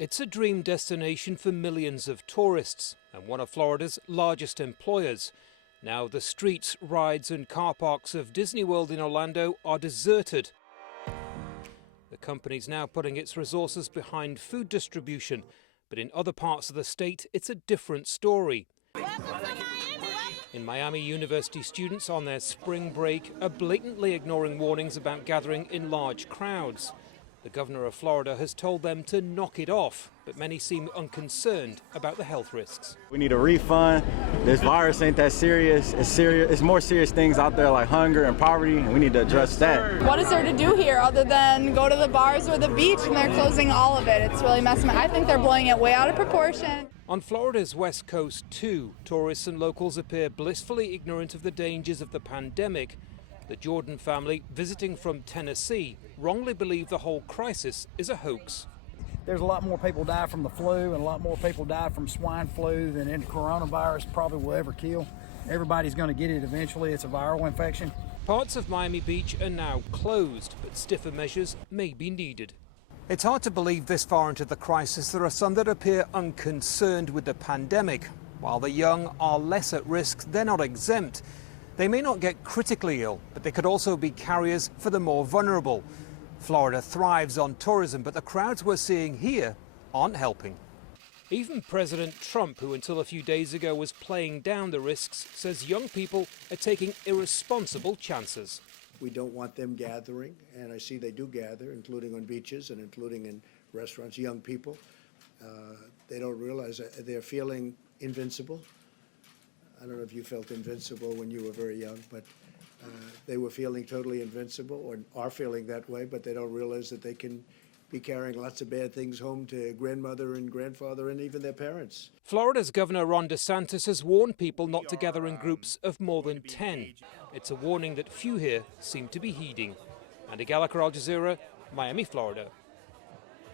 It's a dream destination for millions of tourists and one of Florida's largest employers. Now the streets, rides and car parks of Disney World in Orlando are deserted. The company's now putting its resources behind food distribution, but in other parts of the state it's a different story. In Miami, university students on their spring break are blatantly ignoring warnings about gathering in large crowds. The governor of Florida has told them to knock it off, but many seem unconcerned about the health risks. We need a refund. This virus ain't that serious. It's more serious things out there like hunger and poverty, and we need to address that. What is there to do here other than go to the bars or the beach, and they're closing all of it? It's really messing me. I think they're blowing it way out of proportion. On Florida's west coast too, tourists and locals appear blissfully ignorant of the dangers of the pandemic. The Jordan family, visiting from Tennessee, wrongly believe the whole crisis is a hoax. There's a lot more people die from the flu and a lot more people die from swine flu than any coronavirus probably will ever kill. Everybody's going to get it eventually. It's a viral infection. Parts of Miami Beach are now closed, but stiffer measures may be needed. It's hard to believe this far into the crisis there are some that appear unconcerned with the pandemic. While the young are less at risk, they're not exempt. They may not get critically ill, but they could also be carriers for the more vulnerable. Florida thrives on tourism, but the crowds we're seeing here aren't helping. Even President Trump, who until a few days ago was playing down the risks, says young people are taking irresponsible chances. We don't want them gathering, and I see they do gather, including on beaches and including in restaurants, young people. They don't realize that they're feeling invincible. I don't know if you felt invincible when you were very young, but they were feeling totally invincible or are feeling that way, but they don't realize that they can be carrying lots of bad things home to grandmother and grandfather and even their parents. Florida's Governor Ron DeSantis has warned people not to gather in groups of more than 10. It's a warning that few here seem to be heeding. Andy Gallagher, Al Jazeera, Miami, Florida.